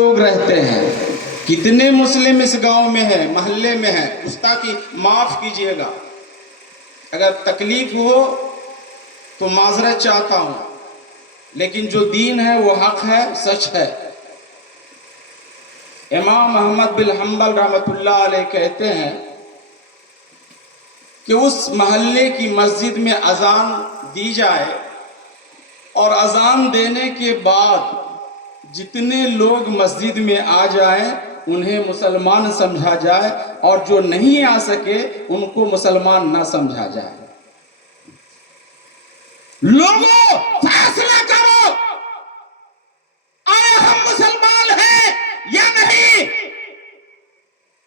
लोग रहते हैं, कितने मुस्लिम इस गांव में है, मोहल्ले में है। गुस्ताखी माफ कीजिएगा, अगर तकलीफ हो तो माजरत चाहता हूं, लेकिन जो दीन है वो हक है, सच है। इमाम अहमद बिन हंबल रहमतुल्लाह अलैह कहते हैं कि उस मोहल्ले की मस्जिद में अजान दी जाए और अजान देने के बाद जितने लोग मस्जिद में आ जाएं उन्हें मुसलमान समझा जाए, और जो नहीं आ सके उनको मुसलमान ना समझा जाए। लोगों फैसला करो, आए हम मुसलमान हैं या नहीं।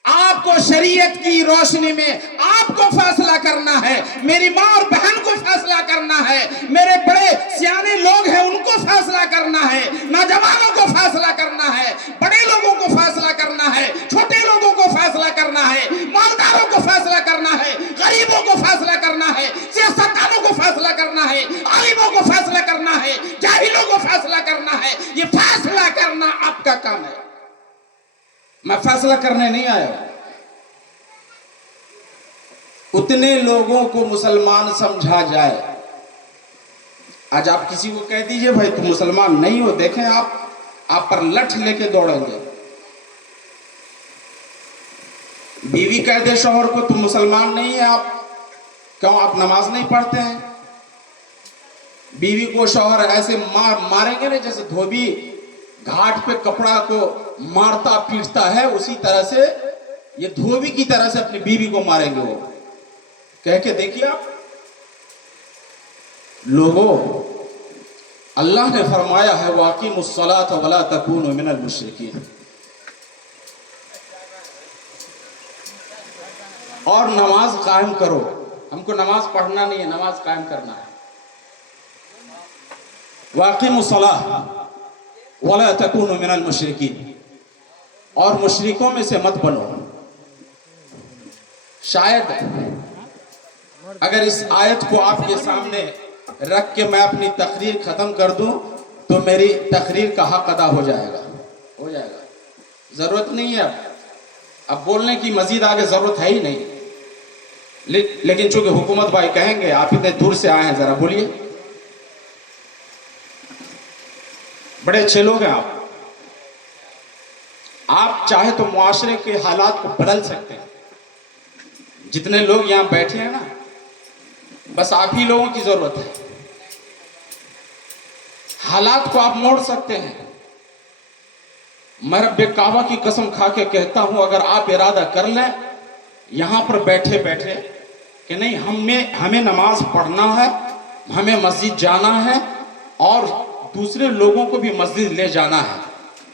आपको शरीयत की रोशनी में आपको फैसला करना है, मेरी माँ और बहन को फैसला करना है, मेरे बड़े सियाने लोग हैं उनको फैसला करना है, नौजवानों को फैसला करना है, बड़े लोगों को फैसला करना है, छोटे लोगों को फैसला करना है, मालदारों को फैसला करना है, गरीबों को फैसला करना है, सियासतदानों को फैसला करना है, आलिमों को फैसला करना है, जाहिलों को फैसला करना है। ये फैसला करना आपका काम है। मैं फैसला करने नहीं आया। उतने लोगों को मुसलमान समझा जाए। आज आप किसी को कह दीजिए भाई तुम मुसलमान नहीं हो, देखें आप पर लठ लेके दौड़ेंगे। बीवी कह दे शौहर को तुम मुसलमान नहीं है, आप क्यों, आप नमाज नहीं पढ़ते हैं। बीवी को शौहर ऐसे मारेंगे ना जैसे धोबी घाट पे कपड़ा को मारता पीटता है, उसी तरह से ये धोबी की तरह से अपनी बीवी को मारेंगे वो। कह के देखिए आप लोगों, अल्लाह ने फरमाया है वाक़िमुस्सलात वला तकूनु मिनल मुशरिकीन, और नमाज कायम करो। हमको नमाज पढ़ना नहीं है, नमाज कायम करना है। वाक़िमुस्सलात वला तकूनु मिनल मुशरिकीन, और मुशरिकों में से मत बनो। शायद अगर इस आयत को आपके सामने रख के मैं अपनी तकरीर खत्म कर दूं तो मेरी तकरीर का हक अदा हो जाएगा। जरूरत नहीं है अब बोलने की, मजीद आगे जरूरत है ही नहीं। लेकिन चूंकि हुकूमत भाई कहेंगे आप इतने दूर से आए हैं, जरा बोलिए। बड़े अच्छे लोग हैं आप चाहे तो मुआशरे के हालात को बदल सकते हैं। जितने लोग यहां बैठे हैं ना, बस आप ही लोगों की जरूरत है। हालात को आप मोड़ सकते हैं। मैं रब्बे काबा की कसम खा के कहता हूं, अगर आप इरादा कर लें यहां पर बैठे बैठे कि नहीं हमें नमाज पढ़ना है, हमें मस्जिद जाना है और दूसरे लोगों को भी मस्जिद ले जाना है,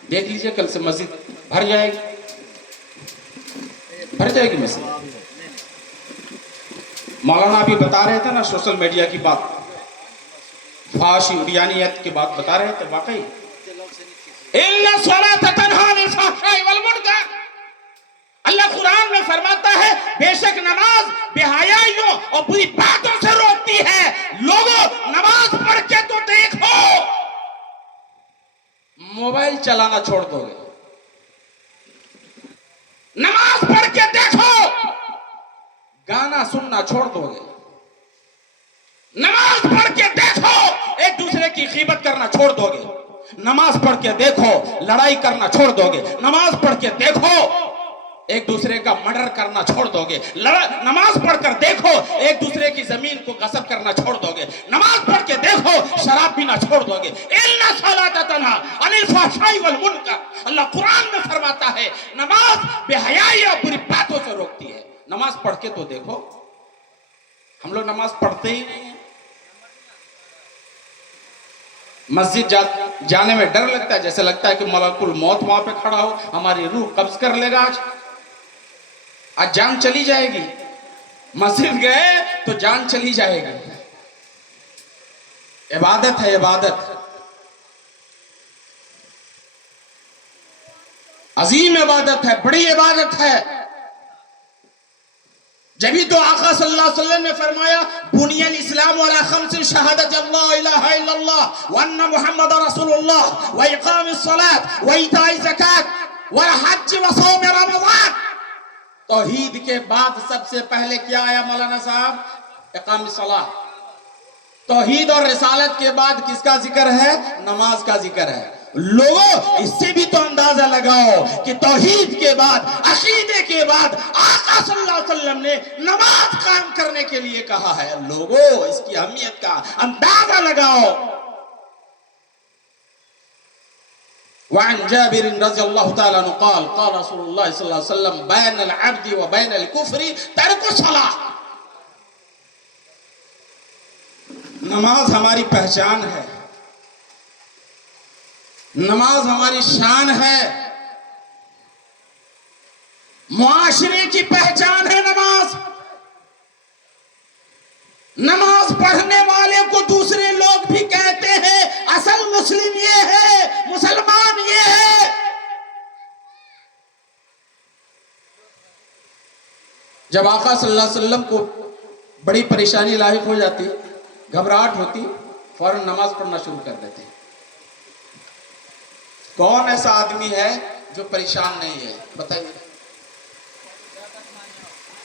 देख लीजिए कल से मस्जिद भर जाएगी मस्जिद। मौलाना अभी बता रहे थे ना सोशल मीडिया की बात, फाशी उडियानियत की बात बता रहे थे। वाकई इन्ना सलात तन्हा अनिल फहशाई वल मुनकर, अल्लाह कुरान में फरमाता है बेशक नमाज बेहयाइयों और बुरी बातों से रोकती है। लोगों नमाज पढ़ के तो देखो, मोबाइल चलाना छोड़ दोगे। नमाज पढ़ के देखो, गाना सुनना छोड़ दोगे। नमाज पढ़ के देखो, एक दूसरे की गीबत करना छोड़ दोगे। नमाज पढ़ के देखो, लड़ाई करना छोड़ दोगे। नमाज पढ़ के देखो, एक दूसरे का मर्डर करना छोड़ दोगे। नमाज पढ़कर देखो, एक दूसरे की जमीन को गसब करना छोड़ दोगे। नमाज पढ़ के देखो, शराब पीना छोड़ दोगे। इन्ना सलात तन्हा अनिल फहशाई वल मुनकर, अल्लाह कुरान में फरमाता है नमाज बेहयाई और बुरी बातों से रोकती है। नमाज पढ़ के तो देखो। हम लोग नमाज पढ़ते ही नहीं है। मस्जिद जाने में डर लगता है, जैसे लगता है कि मलकुल मौत वहां पे खड़ा हो, हमारी रूह कब्ज कर लेगा। आज जान चली जाएगी। मस्जिद गए तो जान चली जाएगी। इबादत है, इबादत अजीम इबादत है, बड़ी इबादत है। जभी तो आका सल्लल्लाहु अलैहि वसल्लम ने फरमाया बुनियल इस्लाम वाला खम्स शहादत अल्लाह इलाहा इल्लल्लाह व अन्ना मुहम्मद रसूलुल्लाह व इकामिस सलात व इताई ज़कात वल हज व सौम रमजान। तौहीद के बाद सबसे पहले क्या आया मौलाना साहब? इकाम सलाह। तौहीद और रिसालत के बाद किसका जिक्र है? नमाज का जिक्र है। लोगों, इससे भी तो अंदाजा लगाओ कि तौहीद के बाद, अकीदे के बाद आका सल्लल्लाहु अलैहि वसल्लम ने नमाज कायम करने के लिए कहा है। लोगों, इसकी अहमियत का अंदाजा लगाओ। वअन जाबिर रज़ियल्लाहु तआला अन्हु क़ाल क़ाल रसूलुल्लाह सल्लल्लाहु अलैहि वसल्लम बैनल अब्दी व बैनल कुफ्री तर्कु सलाह। नमाज हमारी पहचान है, नमाज हमारी शान है, मुआशरे की पहचान है नमाज। नमाज पढ़ने वाले को दूसरे लोग भी कहते हैं असल मुस्लिम ये है, मुसलमान ये है। जब आका सल्लल्लाहु अलैहि वसल्लम को बड़ी परेशानी लाहिक हो जाती, घबराहट होती, फौरन नमाज पढ़ना शुरू कर देते। कौन ऐसा आदमी है जो परेशान नहीं है? बताइए।